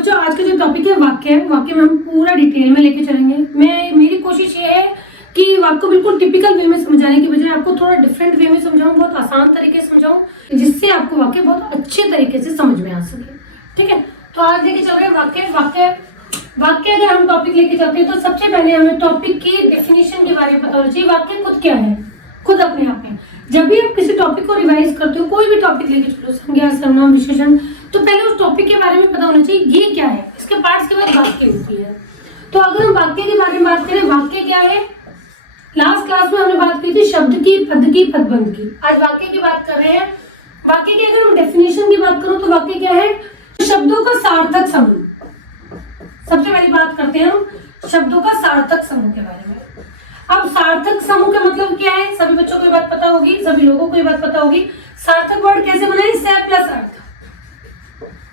बच्चों आज का जो टॉपिक है वाक्य में हम पूरा डिटेल में लेके चलेंगे। मेरी कोशिश ये है कि आपको बिल्कुल टिपिकल वे में समझाने की बजाय आपको थोड़ा डिफरेंट वे में समझाऊं, बहुत आसान तरीके से समझाऊं, जिससे आपको वाक्य बहुत अच्छे तरीके से समझ में आ सके। ठीक है, तो आज लेके चल रहे हैं वाक्य अगर हम टॉपिक लेके चलते हैं तो सबसे पहले हमें टॉपिक की डेफिनेशन के बारे में पता होना चाहिए। वाक्य खुद क्या है, खुद अपने आप में। जब भी आप किसी टॉपिक को रिवाइज करते हो, कोई भी टॉपिक लेके चलो, संज्ञा, सर्वनाम, विशेषण, तो पहले उस टॉपिक के बारे में पता होना चाहिए ये क्या है। इसके पार्ट्स के बाद वाक्य होती है। तो अगर हम वाक्य के बारे में बात करें, वाक्य क्या है, लास्ट क्लास में हमने बात की थी शब्द की, पद की, पदबंध की। आज वाक्य की बात कर रहे हैं। वाक्य की अगर हम डेफिनेशन की बात करूं तो वाक्य क्या है, शब्दों का सार्थक समूह। सबसे पहली बात करते हैं हम शब्दों का सार्थक समूह के बारे में। अब सार्थक समूह का मतलब क्या है, सभी बच्चों को ये बात पता होगी, सभी लोगों को ये बात पता होगी। सार्थक वर्ड कैसे बनाए, से प्लस अर्थ।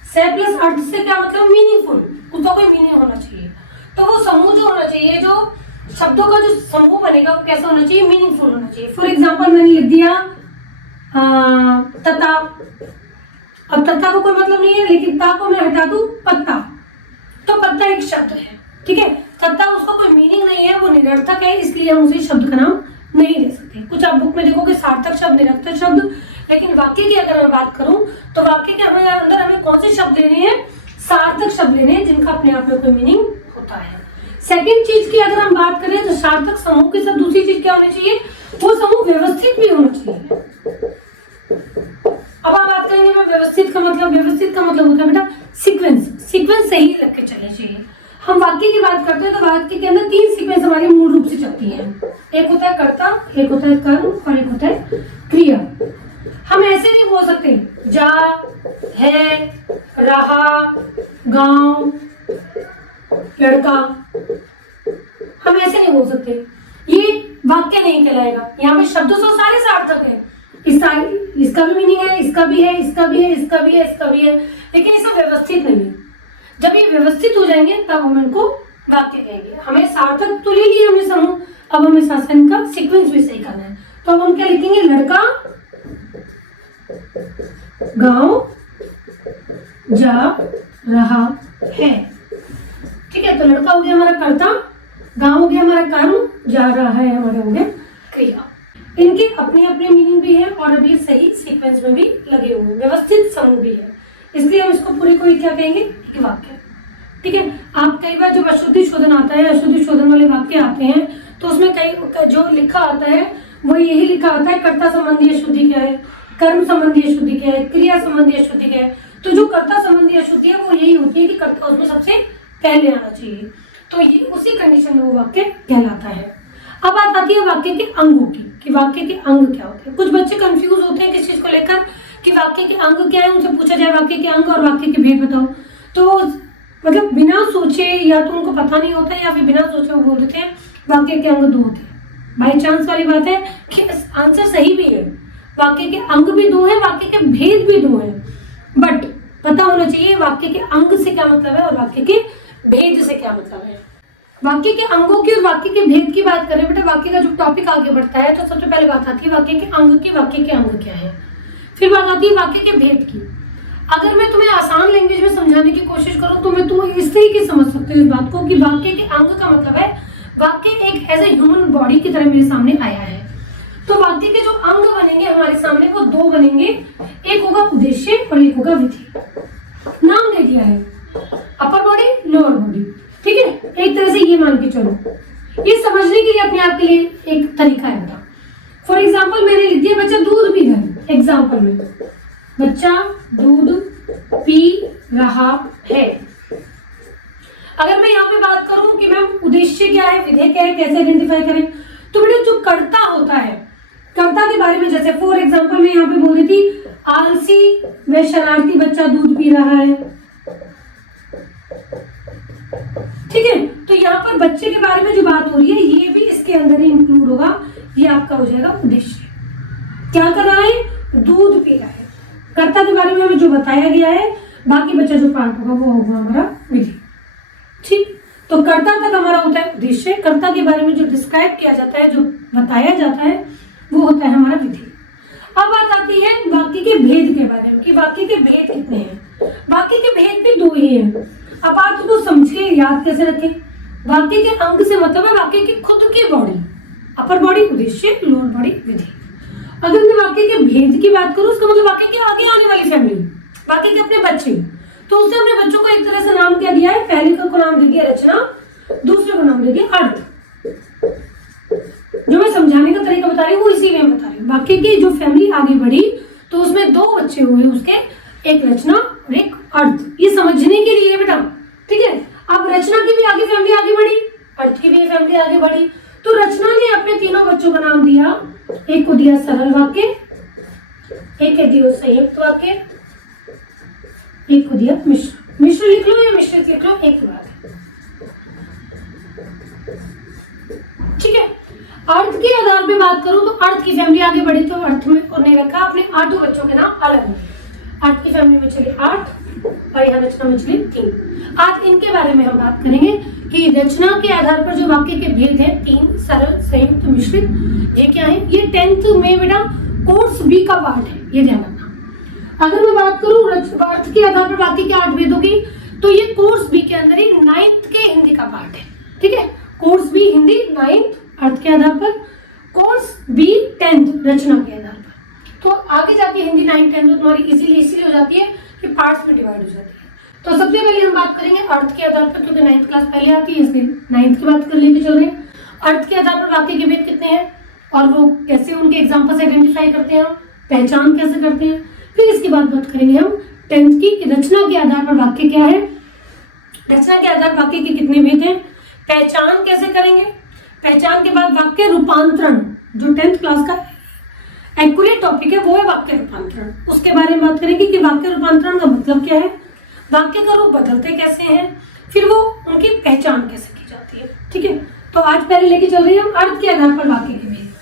से प्लस अर्थ से क्या मतलब, मीनिंगफुल, उसका कोई मीनिंग होना चाहिए। तो वो समूह जो होना चाहिए, जो शब्दों का जो समूह बनेगा वो कैसा होना चाहिए, मीनिंगफुल होना चाहिए। फॉर एग्जाम्पल मैंने लिख दिया तता। अब तता को कोई मतलब नहीं है, लेकिन ता को मैं हटा दूं, पत्ता, तो पत्ता एक शब्द है। ठीक है, तथा उसका कोई मीनिंग नहीं है, वो निरर्थक है, इसलिए हम उसे शब्द का नाम नहीं दे सकते। कुछ आप बुक में देखोगे सार्थक शब्द, निरर्थक शब्द, लेकिन वाक्य की अगर मैं बात करूं तो वाक्य के अंदर हमें कौन से शब्द लेने हैं, सार्थक शब्द लेने हैं, जिनका अपने आप में कोई मीनिंग होता है। सेकंड चीज की अगर हम बात करें तो सार्थक समूह के साथ दूसरी चीज क्या होनी चाहिए, वो समूह व्यवस्थित भी होना चाहिए। अब आप बात करेंगे व्यवस्थित का मतलब होता है बेटा सीक्वेंस सही लग के चलने चाहिए। हम वाक्य की बात करते हैं तो वाक्य के अंदर तीन सीक्वेंस हमारी मूल रूप से चलती हैं। एक होता है कर्ता, एक होता है कर्म और एक होता है क्रिया। हम ऐसे नहीं बोल सकते जा, है, रहा, गांव, लड़का, हम ऐसे नहीं बोल सकते, ये वाक्य नहीं कहलाएगा। यहाँ पे शब्दों से सारे सार्थक है, इसका भी मीनिंग है, इसका भी है, इसका भी है, इसका भी है, इसका भी है, लेकिन ये सब व्यवस्थित नहीं है। जब ये व्यवस्थित हो जाएंगे तब हम इनको वाक्य कहेंगे। हमें सार्थक तो ले लिए हमने समूह, अब हमें शासन का सीक्वेंस भी सही करना है। तो अब हम क्या लिखेंगे, लड़का, गांव, जा रहा है। ठीक है, तो लड़का हो गया हमारा कर्ता, गांव हो गया हमारा कर्म, जा रहा है हमारा हो गया क्रिया। इनके अपने अपने मीनिंग भी है और अभी सही सीक्वेंस में भी लगे हुए, व्यवस्थित समूह भी है, इसलिए हम इसको पूरे को क्या कहेंगे, एक वाक्य। ठीक है, आप कई बार जब अशुद्धि शोधन आता है, अशुद्धि शोधन वाले वाक्य आते हैं, तो उसमें कई जो लिखा आता है वो यही लिखा आता है, कर्ता संबंधी अशुद्धि क्या है, कर्म संबंधी अशुद्धि क्या है, क्रिया संबंधी अशुद्धि क्या है। तो जो कर्ता संबंधी अशुद्धि है वो यही होती है कि कर्ता उसमें सबसे पहले आना चाहिए, तो ये उसी कंडीशन में वो वाक्य कहलाता है। अब बात आती है वाक्य के अंगों की, कि वाक्य के अंग क्या होते हैं। कुछ बच्चे कंफ्यूज होते हैं किस चीज को लेकर कि वाक्य के अंग क्या है, उनसे पूछा जाए वाक्य के अंग और वाक्य के भेद बताओ, तो मतलब बिना सोचे, या तो उनको पता नहीं होता है या फिर बिना सोचे वो बोल देते हैं वाक्य के अंग दो होते हैं। बाई चांस वाली बात है कि आंसर सही भी है, वाक्य के अंग भी दो है, वाक्य के भेद भी दो है, बट पता होना चाहिए वाक्य के अंग से क्या मतलब है और वाक्य के भेद से क्या मतलब है। वाक्य के अंगों की और वाक्य के भेद की बात करें बेटा, वाक्य का जो टॉपिक आगे बढ़ता है तो सबसे पहले बात आती है वाक्य के अंग की, वाक्य के अंग क्या है, फिर बात आती है वाक्य के भेद की। अगर मैं तुम्हें आसान लैंग्वेज में समझाने की कोशिश करूं तो मैं तुम इस तरीके समझ सकते हो इस बात को कि वाक्य के अंग का मतलब है वाक्य एक एज ए ह्यूमन बॉडी की तरह मेरे सामने आया है। तो वाक्य के जो अंग बनेंगे हमारे सामने वो दो बनेंगे, एक होगा उद्देश्य और एक होगा विधि। नाम दे दिया है अपर बॉडी, लोअर बॉडी। ठीक है, एक तरह से ये मान के चलो, ये समझने के लिए अपने आप के लिए एक तरीका है बेटा। फॉर एग्जाम्पल मैंने लिख दिया बच्चा दूध पी रहा है, एग्जाम्पल में बच्चा दूध पी रहा है। अगर मैं यहाँ पे बात करूं कि मैम उद्देश्य क्या है, विधेय क्या है, कैसे आइडेंटिफाई करें, तो बेटा जो कर्ता होता है, कर्ता के बारे में जैसे फॉर एग्जाम्पल मैं यहाँ पे बोल रही थी आलसी व शरारती बच्चा दूध पी रहा है। ठीक है, तो यहाँ पर बच्चे के बारे में जो बात हो रही है ये भी इसके अंदर ही इंक्लूड होगा, ये आपका हो जाएगा उद्देश्य। क्या कर रहा है, दूध पी रहा है। कर्ता के बारे में हमें जो बताया गया है, बाकी बच्चा जो पार्ट होगा वो होगा हमारा विधि। ठीक, तो कर्ता तक हमारा होता है उद्देश्य, कर्ता के बारे में जो डिस्क्राइब किया जाता है, जो बताया जाता है, वो होता है हमारा विधि। अब बात आती है वाक्य के भेद के बारे में कि वाक्य के भेद कितने हैं। वाक्य के भेद भी दो ही हैं। अब आप उसको समझ के याद कैसे रखें। वाक्य के अंग से मतलब है वाक्य की खुद की बॉडी, अपर बॉडी उद्देश्य, लोअर बॉडी विधेय। अगर मैं वाक्य के भेद की बात करूं, उसका मतलब वाक्य के आगे आने वाली फैमिली, वाक्य के अपने बच्चे, तो उसने अपने बच्चों को एक तरह से नाम क्या दिया है, पहले को नाम दे दिया रचना, दूसरे को नाम दे दिया अर्थ। जो मैं समझाने का तरीका बता रही हूँ वो इसी में बता रही हूँ। वाक्य की जो फैमिली आगे बढ़ी तो उसमें दो बच्चे हुए उसके, एक रचना और एक अर्थ, ये समझने के लिए बेटा, ठीक है। अब रचना की भी आगे फैमिली आगे बढ़ी, अर्थ की भी फैमिली आगे बढ़ी, तो रचना ने अपने तीनों बच्चों का नाम दिया, एक को दिया सरल वाक्य, एक को दिया संयुक्त वाक्य, एक को दिया मिश्र। मिश्र लिख लो या मिश्रित लिख लो, एक बात है, ठीक है। अर्थ के आधार पे बात करूं तो अर्थ की फैमिली आगे बढ़ी, तो अर्थ में उन्होंने रखा अपने 8 बच्चों के नाम अलग अलग। अर्थ की फैमिली में चले 8 और यहाँ रचना में चले 3। आज इनके बारे में हम बात करेंगे कि रचना के आधार पर जो वाक्य के भेद है 3, सरल, संयुक्त, मिश्रित, ये क्या है। ये 10th में बेटा कोर्स बी का पार्ट है, ये ध्यान रखना। अगर मैं बात करूं अर्थ के आधार पर वाक्य के 8 भेदों की, तो ये कोर्स बी के अंदर ही 9th के हिंदी का पार्ट है, ठीक है। कोर्स बी हिंदी 9th अर्थ के आधार पर, कोर्स बी 10th रचना के आधार पर। तो आगे जाके हिंदी 9th 10th तो तुम्हारी इजीली इसलिए हो जाती है कि पार्ट्स में डिवाइड हो जाती है। तो सबसे पहले हम बात करेंगे अर्थ के आधार पर, क्योंकि 9th क्लास पहले आती है इसलिए 9th की बात कर लेके चल रहे हैं। अर्थ के आधार पर वाक्य के भेद कितने हैं और वो कैसे उनके एग्जाम्पल्स आइडेंटिफाई करते हैं, पहचान कैसे करते हैं। फिर इसके बाद बात करेंगे हम 10th की, रचना के आधार पर वाक्य क्या है, रचना के आधार पर वाक्य के कितने भेद हैं, पहचान कैसे करेंगे, पहचान के बाद वाक्य रूपांतरण, जो 10th क्लास का एक्यूरेट टॉपिक है वो है वाक्य रूपांतरण। उसके बारे में बात करेंगे कि वाक्य रूपांतरण का मतलब क्या है, वाक्य का रूप बदलते कैसे हैं, फिर वो उनकी पहचान कैसे की जाती है, ठीक है। तो आज पहले लेके चल रहे हैं हम अर्थ के आधार पर वाक्य के भेद।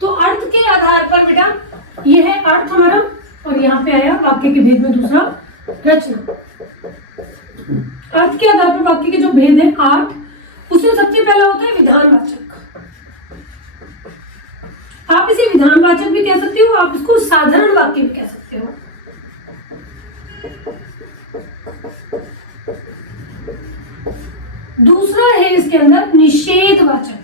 तो अर्थ के आधार पर बेटा ये है अर्थ हमारा, और यहाँ पे आया वाक्य के भेद में दूसरा रचना। अर्थ के आधार पर वाक्य के जो भेद है 8, उसमें सबसे पहला होता है विधानवाचक। आप इसे विधानवाचक भी कह सकते हो, आप इसको साधारण वाक्य भी कह सकते हो। दूसरा है इसके अंदर निषेधवाचक।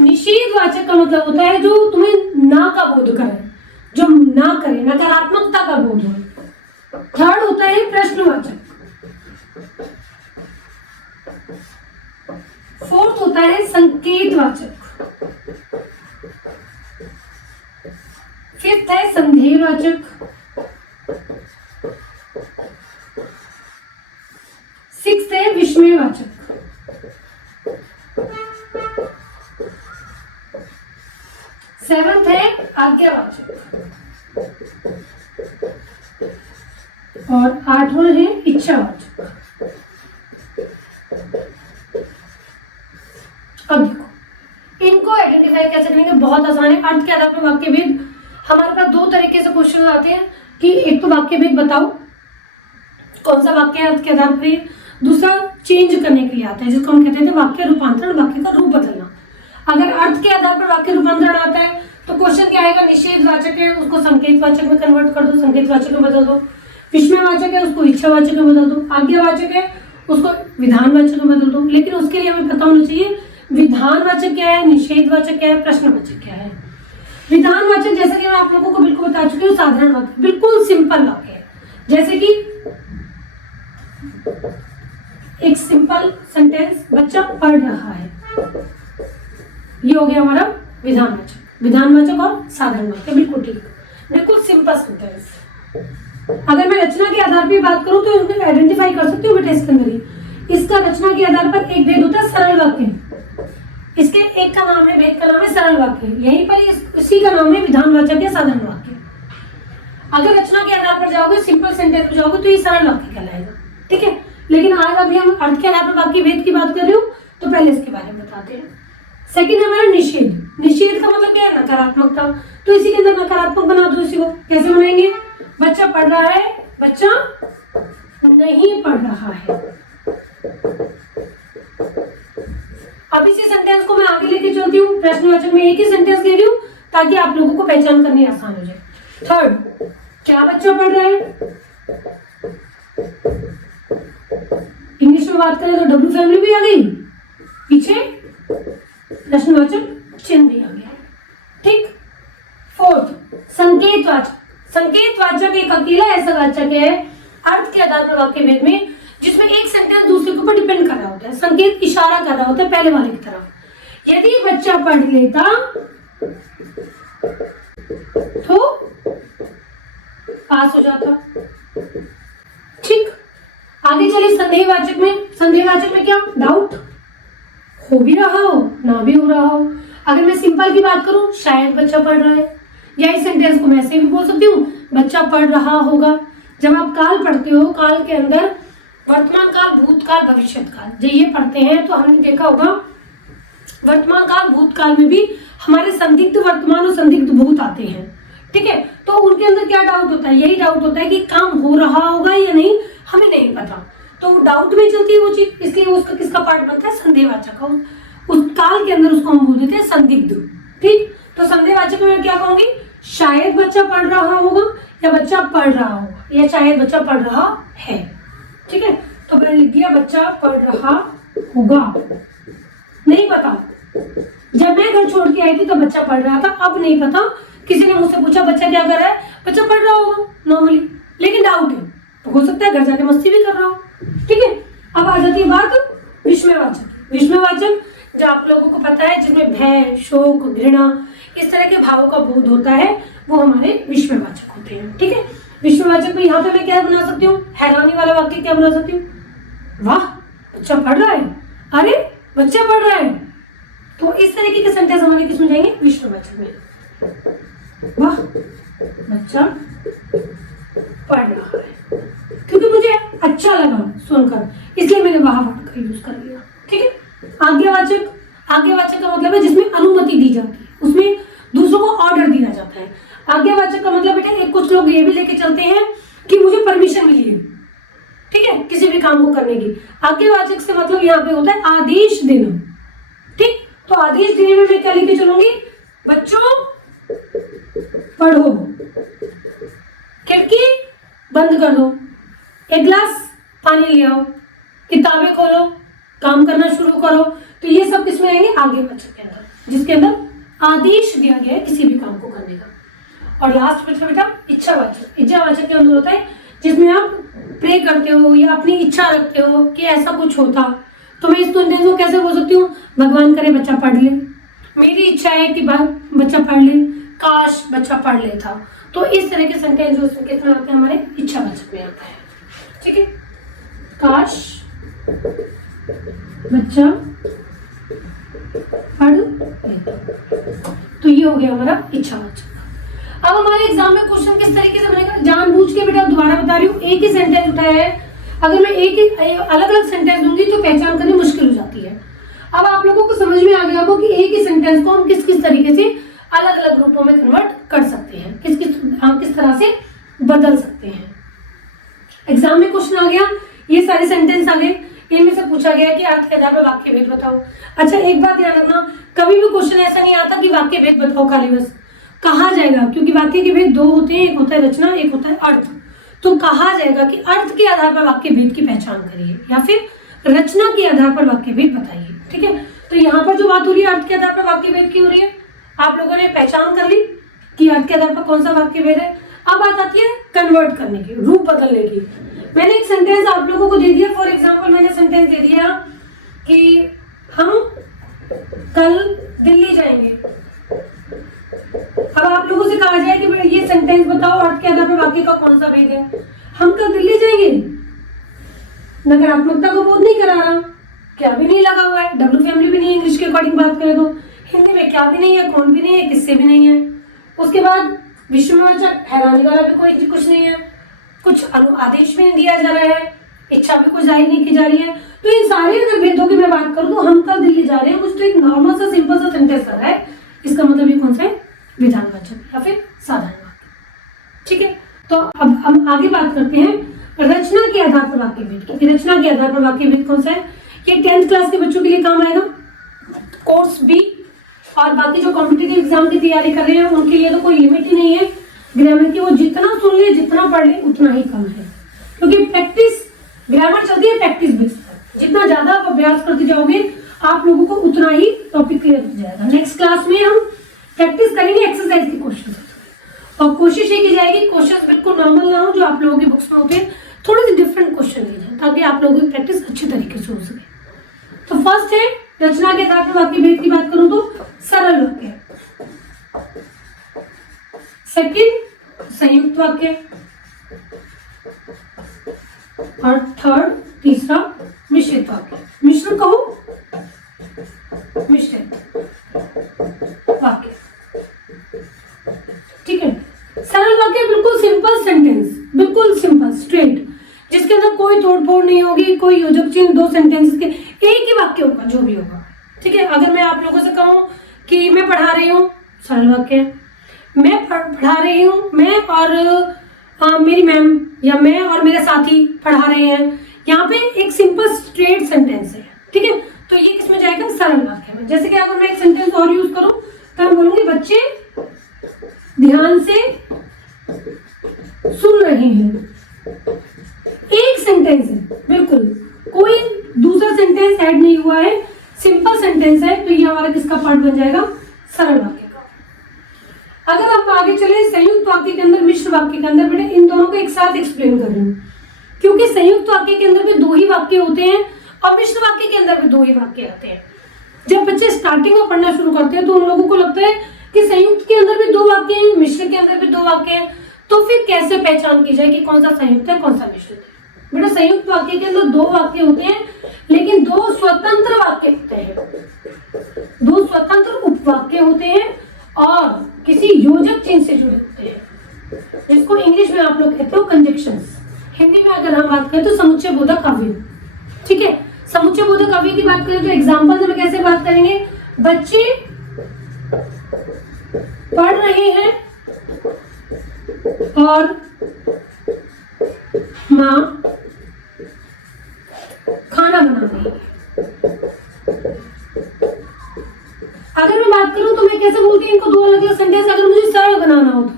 निषेधवाचक का मतलब होता है जो तुम्हें ना का बोध करे, जो ना करे, नकारात्मकता का बोध हो। थर्ड होता है प्रश्नवाचक। फोर्थ होता है संकेतवाचक। फिफ्थ है संदेहवाचक। सिक्स्थ है विस्मयवाचक। सेवंथ है आज्ञावाचक और 8वां है इच्छावाचक। अब देखो इनको आइडेंटिफाई कैसे करेंगे, बहुत आसान है। अर्थ के आधार पर वाक्य भेद हमारे पास 2 तरीके से क्वेश्चन आते हैं कि एक तो वाक्य भेद बताओ कौन सा वाक्य है अर्थ के आधार पर, दूसरा चेंज करने के लिए आता है जिसको हम कहते थे वाक्य रूपांतरण, वाक्य का रूप बदलना। अगर अर्थ के आधार पर वाक्य रूपांतरण आता है तो क्वेश्चन क्या आएगा, निषेधवाचक है उसको संकेतवाचक में कन्वर्ट कर दो, संकेतवाचक में बदल दो। विस्मयवाचक है उसको इच्छावाचक में बदल दो। आज्ञावाचक है उसको विधानवाचक में बदल दो। लेकिन उसके लिए हमें पता होना चाहिए विधानवाचक क्या है, निषेधवाचक क्या है, प्रश्नवाचक क्या है। विधानवाचक जैसे कि मैं आप लोगों को बिल्कुल बता चुकी हूँ, साधारण वाक्य, बिल्कुल सिंपल वाक्य है। जैसे कि एक सिंपल सेंटेंस, बच्चा पढ़ रहा है, ये हो गया हमारा विधानवाचक। विधानवाचक और साधारण वाक्य बिल्कुल ठीक, बिल्कुल सिंपल सेंटेंस। अगर मैं रचना के आधार पर बात करूं तो इसको आइडेंटिफाई कर सकती हूँ बेटा इसके अंदर ही। इसका रचना के आधार पर एक भेद होता है सरल वाक्य, इसके एक का नाम है, भेद का नाम है सरल वाक्य। यहीं पर इसी का नाम है विधानवाचक या साधारण वाक्य। अगर रचना के आधार पर जाओगे, सिंपल सेंटेंस में जाओगे तो ये सरल वाक्य कहलाएगा, ठीक है। लेकिन आज अभी हम अर्थ के आधार पर वाक्य भेद की बात कर रहे हो तो पहले इसके बारे में बताते हैं। सेकंड हमारा निषेध। निषेध का मतलब क्या है, नकारात्मकता। तो इसी के अंदर नकारात्मक बना दो। इसी को कैसे बनाएंगे, बच्चा पढ़ रहा है, बच्चा नहीं पढ़ रहा है। अब इसी सेंटेंस को मैं आगे लेके चलती हूँ। प्रश्नवाचक में एक ही सेंटेंस ले रही हूँ ताकि आप लोगों को पहचान करनी आसान हो जाए। थर्ड, क्या बच्चा पढ़ रहा है, इंग्लिश में बात करें तो डब्ल्यू फैमिली भी आ गई, पीछे प्रश्नवाचक चिन्ह भी आ गया। ठीक। फोर्थ, संकेतवाचक। संकेतवाचक एक अकेला ऐसा वाचक है अर्थ के आधार पर वाक्य भेद में जिसमें एक सेंटेंस दूसरे के ऊपर डिपेंड कर रहा होता है, संकेत इशारा कर रहा होता है पहले वाले की तरफ। यदि बच्चा पढ़ लेता तो पास हो जाता। ठीक। आगे चलिए संदेहवाचक में। संदेहवाचक में क्या, डाउट, हो भी रहा हो ना भी हो रहा हो। अगर मैं सिंपल की बात करूं, शायद बच्चा पढ़ रहा है, या इस सेंटेंस को मैं ऐसे भी बोल सकती हूँ, बच्चा पढ़ रहा होगा। जब आप काल पढ़ते हो, काल के अंदर वर्तमान काल, भूतकाल, भविष्यत काल, जब ये पढ़ते हैं तो हमने देखा होगा वर्तमान काल, भूतकाल में भी हमारे संदिग्ध वर्तमान और संदिग्ध भूत आते हैं। ठीक है, तो उनके अंदर क्या डाउट होता है, यही डाउट होता है कि काम हो रहा होगा या नहीं, हमें नहीं पता। तो डाउट में चलती है वो चीज, इसलिए उसका किसका पार्ट बनता है, संदेहवाचक का। उस काल के अंदर उसको हम बोल देते हैं संदिग्ध। ठीक। तो संदेहवाचक में मैं क्या कहूंगी, शायद बच्चा पढ़ रहा होगा, या बच्चा पढ़ रहा होगा, या शायद बच्चा पढ़ रहा है। ठीक है, तो मैंने लिख दिया बच्चा पढ़ रहा होगा, नहीं पता। जब मैं घर छोड़ के आई थी तो बच्चा पढ़ रहा था, अब नहीं पता। किसी ने मुझसे पूछा बच्चा क्या कर रहा है, बच्चा पढ़ रहा होगा नॉर्मली, लेकिन डाउट है, तो हो सकता है घर जाके मस्ती भी कर रहा हो। ठीक है, अब आ जाती है बात विस्मयवाचक। विस्मयवाचक जो आप लोगों को पता है, जिसमें भय, शोक, घृणा, इस तरह के भावों का बोध होता है, वो हमारे विस्मयवाचक होते हैं। ठीक है, विस्मयवाचक में यहाँ पे मैं क्या बना सकती हूँ, हैरानी वाला वाक्य क्या बना सकती हूँ, वाह बच्चा पढ़ रहा है, अरे बच्चा पढ़ रहा है। तो इस तरीके के सेंटेंस हमारे किसमें जाएंगे, विस्मयवाचक में। वाह बच्चा पढ़ रहा है, क्योंकि मुझे अच्छा लगा सुनकर, इसलिए मैंने वाह वर्ड का यूज कर लिया। ठीक है, आज्ञावाचक। आज्ञावाचक का मतलब है जिसमें अनुमति दी जाती है, उसमें दूसरों को ऑर्डर दिया जाता है। आज्ञावाचक का मतलब बेटा, एक कुछ लोग ये भी लेके चलते हैं कि मुझे परमिशन मिली है, ठीक है, किसी भी काम को करने की। आज्ञावाचक से मतलब यहाँ पे होता है आदेश देना। ठीक, तो आदेश देने में मैं क्या लेके चलूंगी, बच्चों पढ़ो, खिड़की बंद कर दो, एक गिलास पानी ले आओ, किताबें खोलो, काम करना शुरू करो। तो ये सब किसमें आएंगे, आज्ञावाचक के अंदर, जिसके अंदर आदेश दिया गया है किसी भी काम को करने का। और लास्ट बचा बेटा इच्छावाचक। इच्छावाचक के अंदर होता है जिसमें आप प्रे करते हो या अपनी इच्छा रखते हो कि ऐसा कुछ होता। तो मैं इस सेंटेंस को कैसे बोल सकती हूँ, भगवान करे बच्चा पढ़ ले, मेरी इच्छा है कि बच्चा पढ़ ले, काश बच्चा पढ़ लेता। तो इस तरह के सेंटेंस जो किस में आते हैं, हमारे इच्छावाचक में आता है। ठीक है, काश बच्चा पढ़ लेता, तो ये हो गया हमारा इच्छावाचक। अब हमारे एग्जाम में क्वेश्चन किस तरीके से बनेगा, जानबूझ के बेटा दोबारा बता रही हूँ, एक ही सेंटेंस उठाया है, अगर मैं एक ही अलग अलग सेंटेंस दूंगी तो पहचान करनी मुश्किल हो जाती है। अब आप लोगों को समझ में आ गया होगा कि एक ही सेंटेंस को हम किस किस तरीके से अलग अलग रूपों में कन्वर्ट कर सकते हैं, किस तरह से बदल सकते हैं। एग्जाम में क्वेश्चन आ गया, ये सारे सेंटेंस आ गए, इनमें से पूछा गया कि अर्थ के आधार पर वाक्य भेद बताओ। अच्छा एक बात ध्यान रखना, कभी भी क्वेश्चन ऐसा नहीं आता कि वाक्य भेद बताओ खाली, बस कहा जाएगा, क्योंकि वाक्य के भेद दो होते हैं, एक होता है रचना, एक होता है अर्थ। तो कहा जाएगा कि अर्थ के आधार पर वाक्य भेद की पहचान करिए या फिर रचना के आधार पर वाक्य भेद बताइए। ठीक है, तो यहाँ पर जो बात हो रही है अर्थ के आधार पर वाक्य भेद की हो रही है, आप लोगों ने पहचान कर ली कि अर्थ के आधार पर कौन सा वाक्य भेद है। अब बात आती है कन्वर्ट करने की, रूप बदलने की। मैंने एक सेंटेंस आप लोगों को दे दिया, फॉर एग्जाम्पल मैंने सेंटेंस दे दिया कि हम कल दिल्ली जाएंगे। अब आप लोगों से कहा जाए कि ये सेंटेंस बताओ अर्थ के आधार पर वाक्य का कौन सा भेद है। हम कल दिल्ली जाएंगे, नकारात्मकता को बोध नहीं करा रहा, क्या भी नहीं लगा हुआ है, डब्ल्यू फैमिली भी नहीं है, इंग्लिश के अकॉर्डिंग बात करें तो हिंदी में क्या भी नहीं है, कौन भी नहीं है, किससे भी नहीं है। उसके बाद विस्मयवाचक, हैरानी वाला भी कोई कुछ नहीं है, कुछ आदेश भी नहीं दिया जा रहा है, इच्छा भी कुछ जाहिर नहीं की जा रही है। तो इन सारे अगर भेदों की मैं बात करूं तो हम कल दिल्ली जा रहे हैं, कुछ तो एक नॉर्मल सा सिंपल सा सेंटेंस आ रहा है, इसका मतलब ये कौन सा है, विधानवाचक या फिर साधारण वाक्य। ठीक है, तो अब हम आगे बात करते हैं रचना के आधार पर वाक्य भेद की। रचना के आधार पर वाक्य भेद कौन सा है, ये 10th क्लास के बच्चों के लिए काम आएगा, कोर्स बी, और बाकी जो कॉम्पिटिटिव एग्जाम की तैयारी कर रहे हैं उनके लिए तो कोई लिमिट ही नहीं है। ग्रामर की वो जितना सुन ले, जितना पढ़ ले, उतना ही कम है। क्योंकि प्रैक्टिस, ग्रामर चलती है प्रैक्टिस बेस पर। जितना ज्यादा आप अभ्यास करते जाओगे आप लोगों को उतना ही टॉपिक क्लियर हो जाएगा। नेक्स्ट क्लास में हम प्रैक्टिस करेंगे एक्सरसाइज के क्वेश्चन, और कोशिश ये की जाएगी क्वेश्चन बिल्कुल नॉर्मल ना हो जो आप लोगों की बुक्स में होते हैं, थोड़े से डिफरेंट क्वेश्चन लिए जाए ताकि आप लोगों की प्रैक्टिस अच्छी तरीके से हो सके। तो फर्स्ट है रचना के आधार पर वाक्य भेद की बात करूं तो सरल वाक्य, सेकंड संयुक्त वाक्य, और थर्ड तीसरा मिश्रित वाक्य। मिश्रण कहो, मिश्रित वाक्य, ठीक है। सरल वाक्य बिल्कुल सिंपल सेंटेंस, बिल्कुल सिंपल स्ट्रेट, जिसके अंदर कोई तोड़फोड़ नहीं होगी, कोई योजक चिन्ह, दो सेंटेंस के एक ही वाक्य होगा जो भी होगा, ठीक है। अगर मैं आप लोगों से कहूं कि मैं पढ़ा रही हूँ, सरल वाक्य, मैं पढ़ा रही हूँ, मैं और मेरी मैम या मैं और मेरे साथी पढ़ा रहे हैं, यहाँ पे एक सिंपल स्ट्रेट सेंटेंस है, ठीक है। तो ये किसमें जाएगा, सरल वाक्य में। जैसे कि अगर मैं एक सेंटेंस और यूज करूं तो मैं बोलूंगी बच्चे ध्यान से सुन रहे हैं, एक सेंटेंस है, बिल्कुल कोई दूसरा सेंटेंस ऐड नहीं हुआ है, सिंपल सेंटेंस है। तो ये हमारा किसका पार्ट बन जाएगा, सरल वाक्य का। अगर हम आगे चले संयुक्त वाक्य के अंदर, मिश्र वाक्य के अंदर, बेटा इन दोनों को एक साथ एक्सप्लेन कर रही हूँ, क्योंकि संयुक्त वाक्य के अंदर भी दो ही वाक्य होते हैं और मिश्र वाक्य के अंदर भी दो ही वाक्य आते हैं। जब बच्चे स्टार्टिंग में पढ़ना शुरू करते हैं तो उन लोगों को लगता है कि संयुक्त के अंदर भी दो वाक्य हैं, मिश्र के अंदर भी दो वाक्य हैं, तो फिर कैसे पहचान की जाए कि कौन सा संयुक्त है कौन सा मिश्रित है। बेटा संयुक्त वाक्य के अंदर दो वाक्य होते हैं, लेकिन दो स्वतंत्र वाक्य होते हैं, दो स्वतंत्र उपवाक्य होते हैं और किसी योजक चिन्ह से जुड़े होते हैं, जिसको इंग्लिश में आप लोग कहते हो कंजक्शंस। हिंदी में अगर हम बात करें तो समुच्चय बोधक अवयव, ठीक है। समुच्चय बोधक अवयव की बात करें तो एग्जाम्पल में कैसे बात करेंगे, बच्चे पढ़ रहे हैं और माँ खाना बना रही है। अगर मैं बात करूं तो मैं कैसे बोलती हूँ इनको दो अलग अलग सेंटेंस, अगर मुझे सरल बनाना होता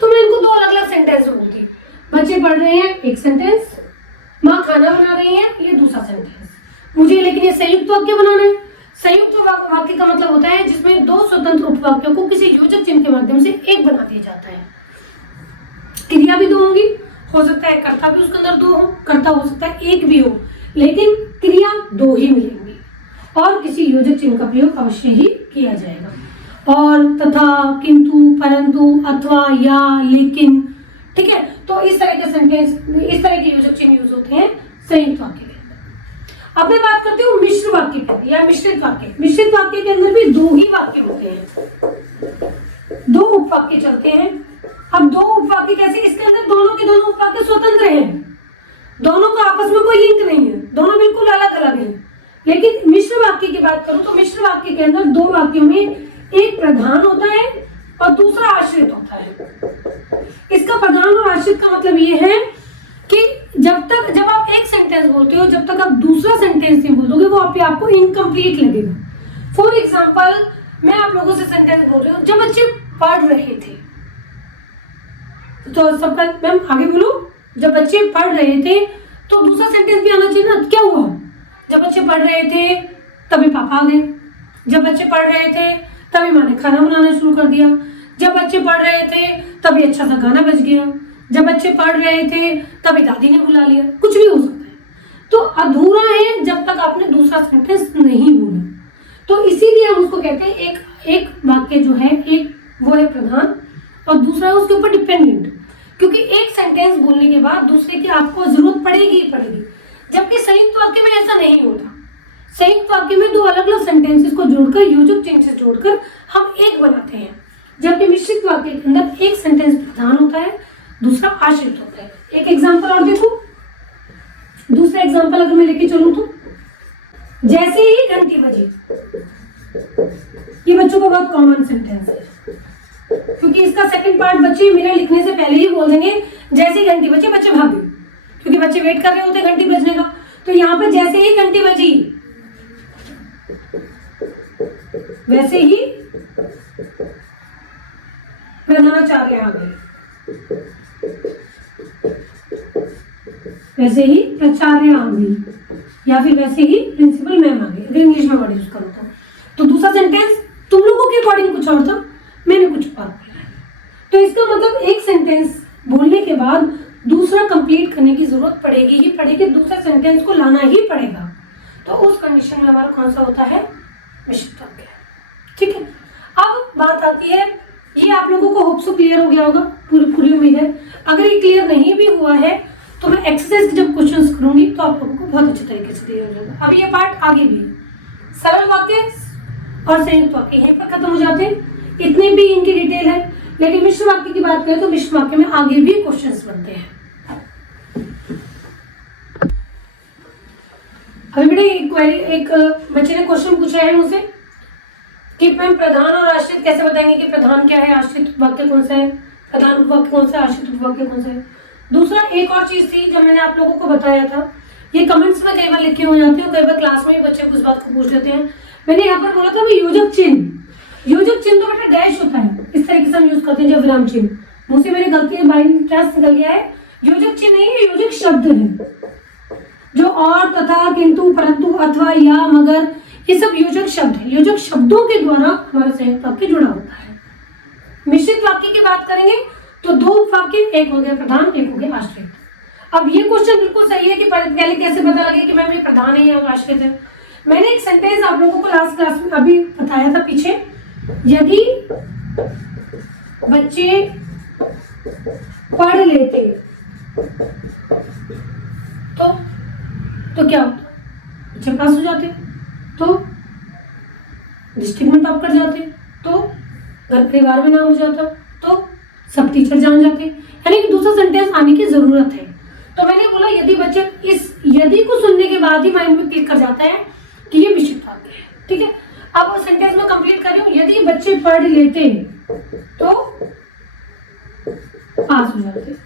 तो मैं इनको दो अलग अलग सेंटेंस में बोलती। बच्चे पढ़ रहे हैं एक सेंटेंस, माँ खाना बना रही है ये दूसरा सेंटेंस। मुझे लेकिन ये संयुक्त वाक्य बनाना है। संयुक्त वाक्य का मतलब होता है जिसमें दो स्वतंत्र उपवाक्यों को किसी योजक चिन्ह के माध्यम से एक बना दिया जाता है। क्रिया भी दो होंगी, हो सकता है कर्ता भी उसके अंदर दो हो, कर्ता हो सकता है एक भी हो, लेकिन क्रिया दो ही मिलेंगी और किसी योजक चिन्ह का प्रयोग अवश्य ही किया जाएगा। और तथा, किंतु, परंतु, अथवा, या, लेकिन, ठीक है। तो इस तरह के सेंटेंस, इस तरह के योजक चिन्ह यूज होते हैं संयुक्त वाक्य के अंदर। अब मैं बात करती हूँ मिश्र वाक्य की या मिश्रित वाक्य। मिश्रित वाक्य के अंदर भी दो ही वाक्य होते हैं, दो उपवाक्य चलते हैं। अब दो उपवाक्य कैसे, इसके अंदर दोनों के दोनों उपवाक्य स्वतंत्र हैं, दोनों का आपस में कोई लिंक नहीं है, दोनों बिल्कुल अलग अलग हैं। लेकिन मिश्र वाक्य की बात करूं तो मिश्र वाक्य के अंदर दो वाक्यों में एक प्रधान होता है और दूसरा आश्रित होता है। इसका प्रधान और आश्रित का मतलब ये है कि जब आप एक सेंटेंस बोलते हो, जब तक आप दूसरा सेंटेंस नहीं बोलोगे वो आपको इनकम्प्लीट लगेगा। फॉर एग्जाम्पल मैं आप लोगों से सेंटेंस बोल रही हूँ, जब बच्चे पढ़ रहे थे, तो सबका मैम आगे बोलो, जब बच्चे पढ़ रहे थे तो दूसरा सेंटेंस भी आना चाहिए ना। क्या हुआ, जब बच्चे पढ़ रहे थे तभी पापा आ गए, जब बच्चे पढ़ रहे थे तभी माँ ने खाना बनाना शुरू कर दिया, जब बच्चे पढ़ रहे थे तभी अच्छा सा गाना बज गया, जब बच्चे पढ़ रहे थे तभी दादी ने बुला लिया। कुछ भी हो सकता है। तो अधूरा है जब तक आपने दूसरा सेंटेंस नहीं बोला। तो इसीलिए हम उसको कहते हैं एक वाक्य जो है, एक वो है प्रधान और दूसरा है उसके ऊपर डिपेंडेंट, क्योंकि एक सेंटेंस बोलने के बाद दूसरे की आपको जरूरत पड़ेगी ही पड़ेगी। जबकि संयुक्त वाक्य में ऐसा नहीं होता। संयुक्त वाक्य में दो अलग अलग सेंटेंसेस को जोड़कर, योजक चिन्ह से जोड़कर हम एक बनाते हैं, जबकि मिश्रित वाक्य के अंदर एक सेंटेंस प्रधान होता है, दूसरा आश्रित होता है। एक एग्जाम्पल और देखो, दूसरा एग्जाम्पल अगर मैं लेके चलूं तो, जैसे ही घंटी बजी, ये बच्चों का बहुत कॉमन सेंटेंस है, क्योंकि इसका सेकंड पार्ट बच्चे मेरे लिखने से पहले ही बोल देंगे, जैसे ही घंटी बजे बच्चे भागे, क्योंकि बच्चे वेट कर रहे होते घंटी बजने का। तो यहाँ पे जैसे ही घंटी बजी वैसे ही प्रधानाचार्य आ गए। वैसे ही प्राचार्य आ गई, या फिर वैसे ही प्रिंसिपल मैम आ गई, अगर इंग्लिश में वर्ड यूज करो तो दूसरा सेंटेंस तुम लोगों के अकॉर्डिंग कुछ और था, मैंने कुछ और बोला है। तो इसका मतलब एक सेंटेंस बोलने के बाद दूसरा कंप्लीट करने की जरूरत पड़ेगी ही पड़ेगी, दूसरे सेंटेंस को लाना ही पड़ेगा। तो उस कंडीशन में हमारा कौन सा होता है, मिश्रित वाक्य। ठीक है, अब बात आती है, ये आप लोगों को होप सो क्लियर हो गया होगा, पूरी उम्मीद है। अगर ये क्लियर नहीं भी हुआ है तो मैं एक्सरसाइज के जब क्वेश्चंस करूंगी तो आप लोगों को बहुत अच्छे तरीके से क्लियर हो जाएगा। अब ये पार्ट आगे भी सरल वाक्य और संयुक्त वाक्य यहीं पर खत्म हो जाते हैं, इतने भी इनकी डिटेल है। लेकिन मिश्र वाक्य की बात करें तो मिश्र वाक्य में आगे भी क्वेश्चंस बनते हैं। अभी बेटा एक बच्चे ने क्वेश्चन पूछा है मुझसे कि मैम प्रधान और आश्रित कैसे बताएंगे कि प्रधान क्या है, आश्रित वाक्य कौन सा है, प्रधान उपवाक्य कौन सा है, आश्रित उपवाक्य कौन सा है। दूसरा एक और चीज थी जो मैंने आप लोगों को बताया था, ये कमेंट्स में कई बार लिखे हो जाते हैं, कई बार क्लास में भी बच्चे उस बात को पूछ लेते हैं। मैंने यहाँ पर बोला था योजक चिन्ह, योजक चिन्ह तो बेटा डैश होता है, इस तरीके से हम यूज करते हैं जब विराम चिन्ह। मुझसे मेरी गलती है, बाई चांस निकल गया है, योजक चिन्ह नहीं है, योजक शब्द है। जो और, तथा, किंतु, परंतु, अथवा, या, मगर, ये सब योजक शब्द है। योजक शब्दों के द्वारा हमारा संयुक्त वाक्य जुड़ा होता है। मिश्रित वाक्य की बात करेंगे तो दो वाक्य, एक हो गया प्रधान, एक हो गया आश्रित। अब ये क्वेश्चन बिल्कुल सही है कि पहले कैसे पता लगे कि मैम ये प्रधान है या आश्रित है। मैंने एक सेंटेंस आप लोगों को लास्ट क्लास में अभी बताया था पीछे, यदि बच्चे पढ़ लेते तो क्या होता, बच्चे पास हो जाते, तो डिस्ट्रिक्ट में टॉप कर जाते, तो घर परिवार में नाम हो जाता, तो सब टीचर जान जाते। यानी कि दूसरा सेंटेंस आने की जरूरत है। तो मैंने बोला यदि बच्चे इस यदि को सुनने के बाद ही माइंड में क्लिक कर जाता है कि ये मिश्रित वाक्य है। ठीक है, अब सेंटेंस में कंप्लीट कर रही हूँ, यदि बच्चे पढ़ लेते तो पास हो जाते।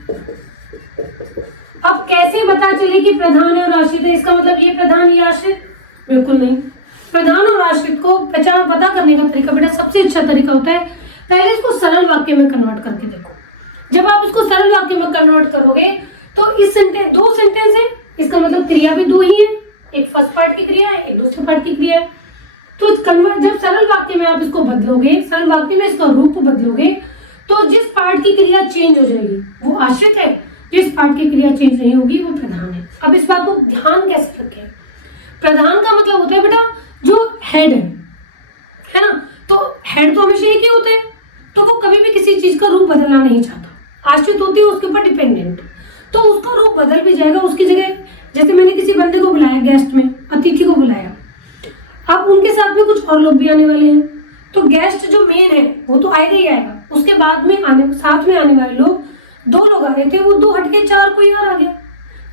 अब कैसे पता चले कि प्रधान है और आश्रित है, इसका मतलब ये प्रधान ये आश्रित, बिल्कुल नहीं। प्रधान और आश्रित को पहचान पता करने का तरीका बेटा सबसे अच्छा तरीका होता है, पहले इसको सरल वाक्य में कन्वर्ट करके देखो। जब आप इसको सरल वाक्य में कन्वर्ट करोगे तो इस सेंटेंस, दो सेंटेंस है, इसका मतलब क्रिया भी दो ही है, एक फर्स्ट पार्ट की क्रिया है, एक दूसरे पार्ट की क्रिया है। तो कन्वर्ट जब सरल वाक्य में आप इसको बदलोगे, सरल वाक्य में इसका रूप बदलोगे, तो जिस पार्ट की क्रिया चेंज हो जाएगी वो आश्रित है, जिस पार्ट की क्रिया चेंज नहीं होगी वो प्रधान है। अब इस बात को ध्यान कैसे रखें, प्रधान का मतलब होता है बेटा जो हेड है ना, तो हेड तो हमेशा एक ही होता है, तो वो कभी भी किसी चीज का रूप बदलना नहीं चाहता। आश्रित होती है उसके ऊपर डिपेंडेंट, तो उसका रूप बदल भी जाएगा। उसकी जगह जैसे मैंने किसी बंदे को बुलाया, गेस्ट में अतिथि को बुलाया, अब उनके साथ में कुछ और लोग भी आने वाले हैं, तो गेस्ट जो मेन है वो तो आएगा ही आएगा, उसके बाद में साथ में आने वाले लोग, दो लोग आ रहे थे, वो दो हटके चार कोई और आ गया,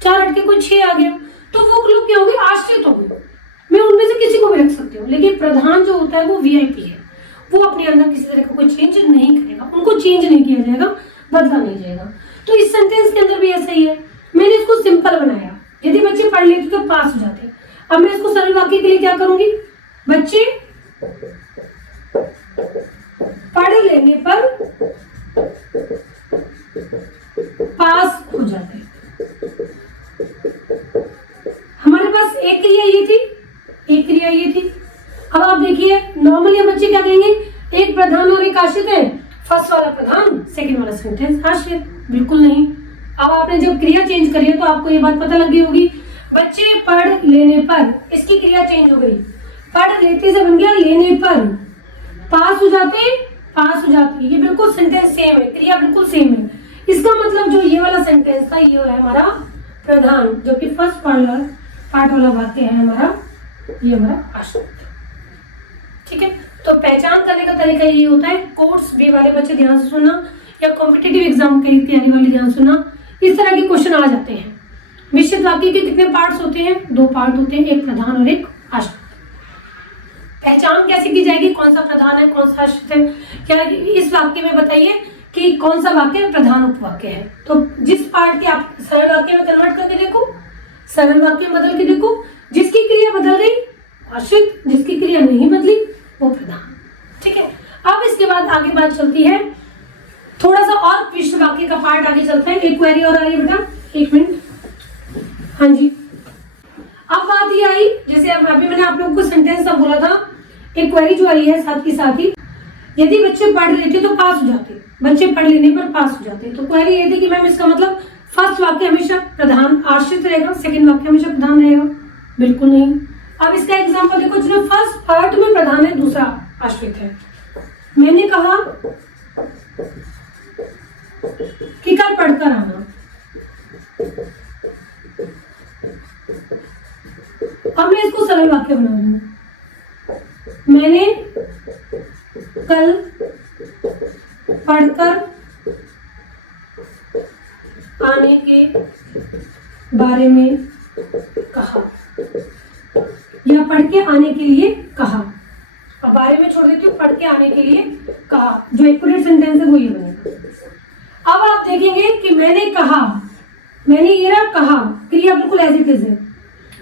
चार हटके कोई छह आ गया, तो वो लोग क्या हो गए, आश्रित हो गए। मैं उनमें से किसी को भी रख सकती हूँ, लेकिन प्रधान जो होता है वो वीआईपी है, वो अपने अंदर किसी तरह का कोई चेंज नहीं करेगा, उनको चेंज नहीं किया जाएगा, बदला नहीं जाएगा। तो इस सेंटेंस के अंदर भी ऐसा ही है। मैंने इसको सिंपल बनाया, यदि बच्चे पढ़ लेते तो पास हो जाते। अब मैं इसको सरल वाक्य के लिए क्या करूंगी, बच्चे पढ़ लेने पर पास हो जाते। हमारे पास एक क्रिया ये थी, एक क्रिया ये थी। अब आप देखिए नॉर्मली बच्चे क्या कहेंगे, एक प्रधान और एक आश्रित है, फर्स्ट वाला प्रधान, सेकंड वाला सेंटेंस आश्रित, बिल्कुल नहीं। अब आपने जब क्रिया चेंज करी है तो आपको ये बात पता लग गई होगी, बच्चे पढ़ लेने पर, इसकी क्रिया चेंज हो गई, पढ़ लेते से बन गया लेने पर, पास हो जाते, पास हो जाती। ये बिल्कुल सेंटेंस सेम है, क्रिया बिल्कुल सेम है। इसका मतलब जो ये वाला सेंटेंस था ये है हमारा प्रधान, जो कि फर्स्ट पार्ट वाला वाक्य है हमारा, ये हमारा आश्रित। ठीक है, तो पहचान करने का तरीका ये होता है। कोर्स बी वाले बच्चे ध्यान से सुनना, या कॉम्पिटिटिव एग्जाम की तैयारी वाले ध्यान सुनना, इस तरह के क्वेश्चन आ जाते हैं। मिश्रित वाक्य के कितने पार्ट्स होते हैं, दो पार्ट होते हैं, एक प्रधान और एक आश्रित। पहचान कैसे की जाएगी, कौन सा प्रधान है कौन सा आश्रित है, क्या इस वाक्य में बताइए कि कौन सा वाक्य प्रधान उपवाक्य है। तो जिस पार्ट की आप सरल वाक्य में कन्वर्ट करके देखो, सरल वाक्य में बदल के देखो, जिसकी क्रिया बदल गई आश्रित, जिसकी क्रिया नहीं बदली वो प्रधान। ठीक है, अब इसके बाद आगे बात चलती है, थोड़ा सा और मिश्र वाक्य का पार्ट आगे चलता है। एक क्वेरी और आ रही है बेटा, एक मिनट। हाँ जी। अब बात ये आई, जैसे अब अभी मैंने आप लोगों को सेंटेंस का बोला था, एक क्वेरी जो आई है साथ ही साथ ही, यदि बच्चे पढ़ लेते तो पास हो जाते, बच्चे पढ़ लेने पर पास हो जाते। तो क्वेरी ये थी कि मैम इसका मतलब फर्स्ट वाक्य हमेशा प्रधान आश्रित रहेगा, सेकंड वाक्य हमेशा प्रधान रहेगा? बिल्कुल नहीं। अब इसका एग्जांपल देखो, जिसमें फर्स्ट पार्ट में प्रधान है, दूसरा आश्रित है। मैंने कहा कि कल पढ़कर आना। अब मैं इसको सरल वाक्य बना रही हूँ। मैंने कल पढ़कर आने के बारे में कहा, या पढ़ के आने के लिए कहा। अब बारे में छोड़ देती हूँ, पढ़ के आने के लिए कहा। जो एक्यूरेट सेंटेंस है वो ये बनेगा। अब आप देखेंगे कि मैंने कहा, मैंने ये ना कहा, क्रिया बिल्कुल एज इट इज है,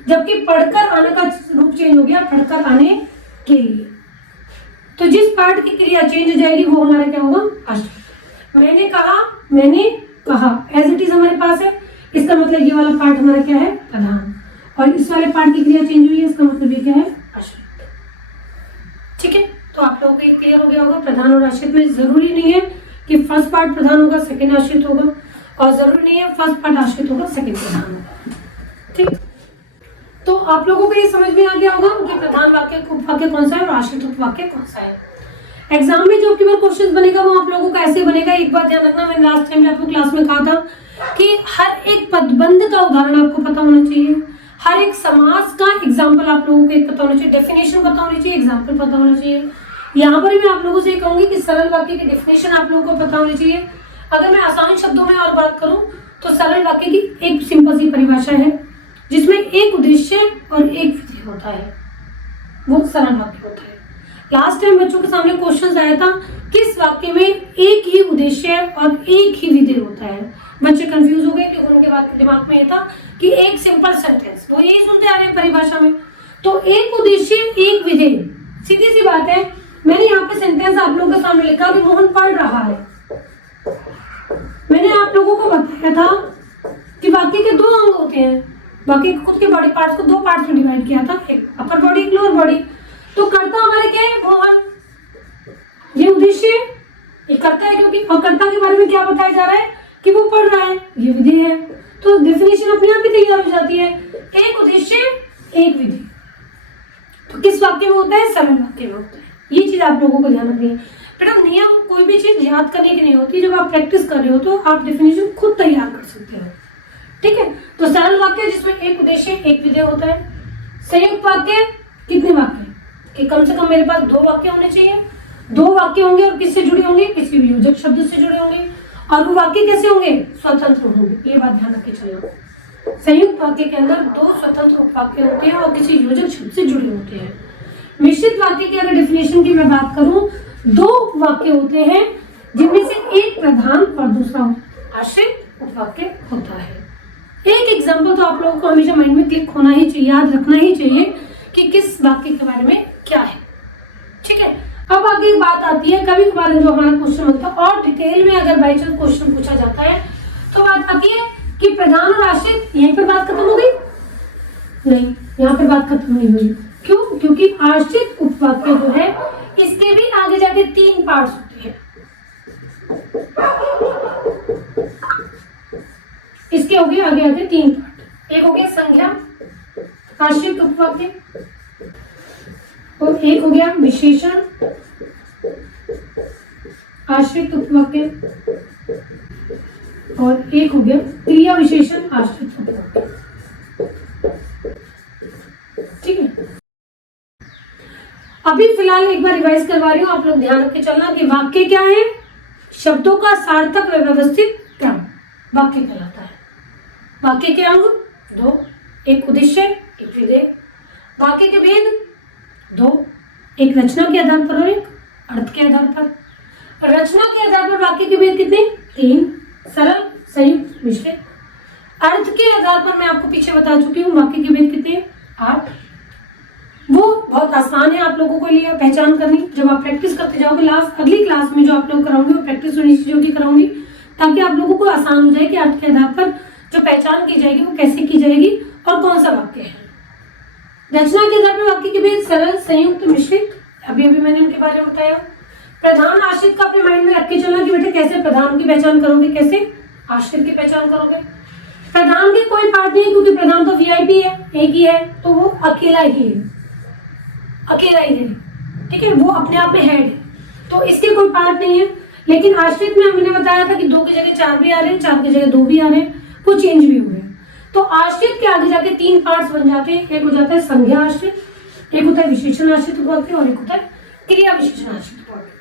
जबकि पढ़कर आने का रूप चेंज हो गया, पढ़कर आने के लिए। तो जिस पार्ट की क्रिया चेंज हो जाएगी वो हमारा क्या होगा? आश्रित। मैंने कहा एज इट इज हमारे पास है, इसका मतलब ये वाला पार्ट हमारा क्या है? प्रधान। और इस वाले पार्ट की क्रिया चेंज हुई है, इसका मतलब ये क्या है? आश्रित। ठीक है, तो आप लोगों को ये क्लियर हो गया होगा। प्रधान और आश्रित में जरूरी नहीं है कि फर्स्ट पार्ट प्रधान होगा सेकंड आश्रित होगा, और जरूरी नहीं है फर्स्ट पार्ट आश्रित होगा सेकंड प्रधान होगा। ठीक, तो आप लोगों को ये समझ में आ गया होगा कि प्रधान वाक्य उपवाक्य कौन सा है और आश्रित उपवाक्य कौन सा है। एग्जाम में जो केवल क्वेश्चन बनेगा वो आप लोगों का ऐसे बनेगा। एक बात ध्यान रखना, मैंने लास्ट टाइम आपको क्लास में कहा था कि हर एक पदबंध का उदाहरण आपको पता होना चाहिए, हर एक समास का एग्जाम्पल आप लोगों को पता होना चाहिए, डेफिनेशन पता होनी चाहिए, एग्जाम्पल पता होना चाहिए। यहाँ पर मैं आप लोगों से कहूंगी कि सरल वाक्य की डेफिनेशन आप लोगों को पता होनी चाहिए। अगर मैं आसान शब्दों में और बात करूं तो सरल वाक्य की एक सिंपल सी परिभाषा है, जिसमें एक उद्देश्य और एक विधेय होता है, वो सरल वाक्य होता है। लास्ट टाइम बच्चों के सामने क्वेश्चन आया था, किस वाक्य में एक ही उद्देश्य और एक ही विधेय होता है। बच्चे कंफ्यूज हो गए क्योंकि उनके बाद दिमाग में ये था कि एक सिंपल सेंटेंस, वो यही सुनते आ रहे हैं परिभाषा में। तो एक उद्देश्य एक विधेय, सीधी सी बात है। मैंने यहाँ पे सेंटेंस आप लोगों के सामने लिखा कि मोहन पढ़ रहा है। मैंने आप लोगों को बताया था कि वाक्य के दो अंग होते हैं, बाकी खुद के बॉडी पार्ट्स को दो पार्ट्स में डिवाइड किया था, एक अपर बॉडी, एक लोअर बॉडी। तो कर्ता हमारे क्या है? मोहन। ये उद्देश्य ये कर्ता है, क्योंकि और कर्ता के बारे में क्या बताया जा रहा है कि वो पढ़ रहा है, ये विधेय है। तो डेफिनेशन अपने आप ही तैयार हो जाती है, एक उद्देश्य एक विधेय। तो किस वाक्य में होता है? सरल वाक्य में होता है। ये चीज आप लोगों को ध्यान रखनी है। बेटा नियम कोई भी चीज याद करने की नहीं होती, जब आप प्रैक्टिस कर रहे हो तो आप डेफिनेशन खुद तैयार कर सकते हो। ठीक है, तो सरल वाक्य जिसमें एक उद्देश्य एक विधेय होता है। संयुक्त वाक्य कितने वाक्य? कि कम से कम मेरे पास दो वाक्य होने चाहिए, दो वाक्य होंगे और किससे जुड़े होंगे? किसी भी योजक शब्द से जुड़े होंगे। और वो वाक्य कैसे होंगे? स्वतंत्र होंगे। ये बात ध्यान रख के चलना। संयुक्त वाक्य के अंदर दो स्वतंत्र उपवाक्य होते हैं और किसी योजक शब्द से जुड़े होते हैं। मिश्रित वाक्य की अगर डेफिनेशन की मैं बात करूं, दो उपवाक्य होते हैं जिनमें से एक प्रधान और दूसरा आश्रित उपवाक्य होता है। एक एग्जाम्पल तो आप लोगों को हमेशा माइंड में क्लिक होना ही चाहिए, याद रखना ही चाहिए कि किस वाक्य के बारे में क्या है। ठीक है, अब आगे बात आती है कभी कभार जो हमारा क्वेश्चन होता है और डिटेल में अगर बाई चांस क्वेश्चन पूछा जाता है तो बात आती है कि प्रधान और आश्रित, यहीं पर बात खत्म हो गई? नहीं, यहाँ पर बात खत्म नहीं हुई। क्यों? क्योंकि आश्रित उपवाक्य जो है इसके भी आगे जाके तीन पार्ट्स होते हैं। इसके हो गए आगे आगे तीन पार्ट। एक हो गया संज्ञा आश्रित उपवाक्य, और एक हो गया विशेषण आश्रित उपवाक्य, और एक हो गया क्रिया विशेषण आश्रित उपवाक्य। ठीक है, अभी फिलहाल एक बार रिवाइज करवा रही हूँ, आप लोग ध्यान रख के चलना कि वाक्य क्या है? शब्दों का सार्थक व व्यवस्थित क्रम वाक्य कहलाता है। वाक्य के अंग दो, एक उद्देश्य एक विधेय। वाक्य के भेद दो, एक रचना के आधार पर और एक अर्थ के आधार पर। रचना के आधार पर वाक्य के भेद कितने? तीन, सरल, संयुक्त, मिश्रित। अर्थ के आधार पर मैं आपको पीछे बता चुकी हूँ वाक्य के भेद कितने? 8। वो बहुत आसान है आप लोगों को लिए पहचान करनी। जब आप प्रैक्टिस करते जाओगे, लास्ट अगली क्लास में जो आप लोग कराऊंगी वो प्रैक्टिस उन्हीं चीजों की कराऊंगी, ताकि आप लोगों को आसान हो जाए कि अर्थ के आधार पर जो पहचान की जाएगी वो कैसे की जाएगी और कौन सा वाक्य है। रचना के आधार पर वाक्य के बीच सरल, संयुक्त, मिश्रित, अभी अभी मैंने इनके बारे में बताया। प्रधान आश्रित का अपने माइंड में रख के चलना कि बेटे कैसे प्रधान की पहचान करोगे, कैसे आश्रित की पहचान करोगे। प्रधान के कोई पार्ट नहीं है क्योंकि प्रधान तो वीआईपी है, एक ही है, तो वो अकेला ही है, अकेला ही है, ठीक है, वो अपने आप में हेड है, तो इसके कोई पार्ट नहीं है। लेकिन आश्रित में हमने बताया था कि 2 की जगह 4 भी आ रहे हैं, 4 की जगह 2 भी आ रहे हैं, वो चेंज भी हुए। तो आश्रित के आगे जाके 3 पार्ट्स बन जाते हैं। एक हो जाता है संज्ञा आश्रित, एक होता है विशेषण आश्रित वाक्य और एक होता है क्रिया विशेषण आश्रित वाक्य।